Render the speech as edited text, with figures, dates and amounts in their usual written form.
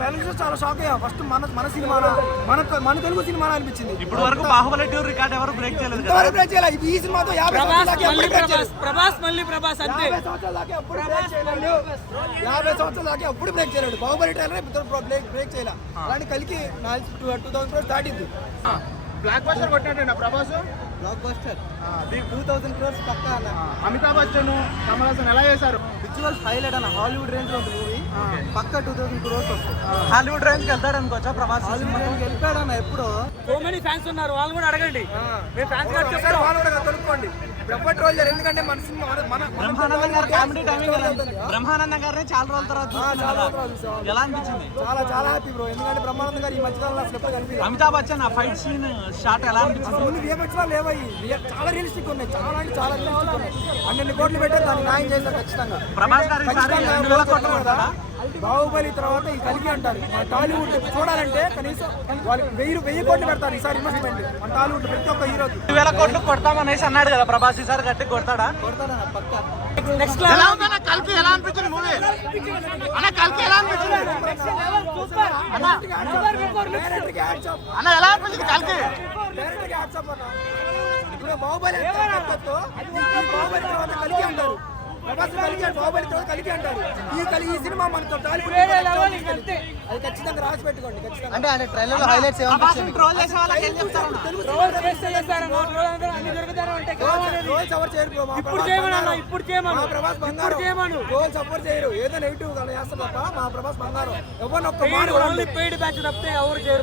Trailer చూసి చాలా shock అయ్యా. ఫస్ట్ మన సినిమా మన తెలుగు సినిమా అనిపించింది. ఇప్పుడు వరకు బాహుబలి 2 రికార్డ్ ఎవరు బ్రేక్ చేయలేదు కదా. ఎవరు బ్రేక్ చేయలేదు. ఈ సినిమాతో 50 ప్రభాస్ మళ్ళీ ప్రభాస్ అంతే. 50 సంవత్సరాల దాకా ఎప్పుడు బ్రేక్ చేయలేడు. 50 సంవత్సరాల దాకా ఎప్పుడు బ్రేక్ చేయలేడు. బాహుబలి ట్రైలర్ బ్రేక్ చేయలే. అలాంటి కలికి 2000 క్రోర్స్ దాటింది. బ్లాక్ బస్టర్ కొట్టినట్టు ప్రభాస్. బ్లాక్ బస్టర్ 2000 క్రోర్స్ పక్కా అన్న. అమితాబ్ బచ్చన్, కమల్ హాసన్ ఎలా చేశారు? విజువల్స్ హైలైట్ అన్న. హాలీవుడ్ రేంజ్ లో ఉంది మూవీ. పక్కా 2000 క్రోర్స్ వస్తుంది. హాలీవుడ్ రేంజ్ కి వెళ్తాడు అనుకోవచ్చా ప్రభాస్? Hollywood range వెళ్ళిపోయాడన్న. ఎప్పుడో సో మెనీ ఫ్యాన్స్ ఉన్నారు, వాళ్ళు కూడా అడగండి. మేము ఫ్యాన్స్ గారు చెప్తాం, వాళ్ళు కూడా కనుక్కోండి. ఎవరు ట్రోల్ చేయరు. ఎందుకంటే మన సినిమా బ్రహ్మానందం గారు కామెడీ టైమింగ్ బ్రహ్మానందం గారిని చాలా రోజుల తర్వాత ఎలా అనిపించింది? చాలా చాలా హ్యాపీ బ్రో. ఎందుకంటే బ్రహ్మానందం గారు ఈ మధ్యకాలంలో అసలు ఎప్పుడు కనిపించారు. అమితాబ్ బచ్చన్ ఆ ఫైట్ సీన్ షాట్ ఎలా అనిపించింది? ముందు విఎఫ్ఎక్స్ లేవయి. చాలా రియలిస్టిక్ ఉన్నాయి. చాలా అంటే చాలా రియలిస్టిక్ ఉన్నాయి. అన్ని కోట్లు పెట్టారు, దాన్ని న్యాయం చేశారు ఖచ్చితంగా. ప్రభాస్ గారు ఈసారి 2000 కోట్లు కొడతాడా? బాహుబలి తర్వాత ఈ కలిగి అంటారు. మన టాలీవుడ్ చూడాలంటే కనీసం వాళ్ళకి 1000 కోట్లు పెడతారు ఈసారి ఇన్వెస్ట్మెంట్. మన టాలీవుడ్ ప్రతి ఒక్క హీరోకి 2000 కోట్లు కొడతామనేసి అన్నాడు కదా ప్రభాస్. ఈసారి గట్టి కొడతాడా? కొడతాడన్న పక్కా. నెక్స్ట్ ఎలా ఉందన్న కల్కి? ఎలా అనిపించింది మూవీ అన్న? కల్కి ఎలా అనిపించింది అన్న? డైరెక్టర్కి హ్యాట్స్ ఆఫ్. అన్న ఎలా అనిపించింది కల్కి? డైరెక్టర్కి హ్యాట్స్ ఆఫ్ అన్న. ఇప్పుడు బాహుబలి బాహుబలి తర్వాత కలిగి అంటారు. ప్రభాస్ కలిగి బాహుబలి తర్వాత కలిగి అంటారు. ఈ సినిమా మనతో టాలీవుడ్ అది ఖచ్చితంగా రాసి పెట్టుకోండి. ఖచ్చితంగా అంటే ఆయన ట్రైలర్ లో హైలైట్స్ ఏమనిపించింది? ట్రోల్ చేసే వాళ్ళకి ఏం చెప్తారు? రోల్స్ ఎవరు చేయరు బ్రో. ఇప్పుడు చేయమన్నా, ఇప్పుడు చేయమను. మా ప్రభాస్ బంగారం. రోల్స్ ఎవరు చేయరు. ఏదో నెగిటివ్ గా చేస్తారు తప్ప మా ప్రభాస్ బంగారం. ఎవరిని ఒక్క మాట ఓన్లీ పెయిడ్ బ్యాచ్ తప్పితే ఎవరు చేయరు.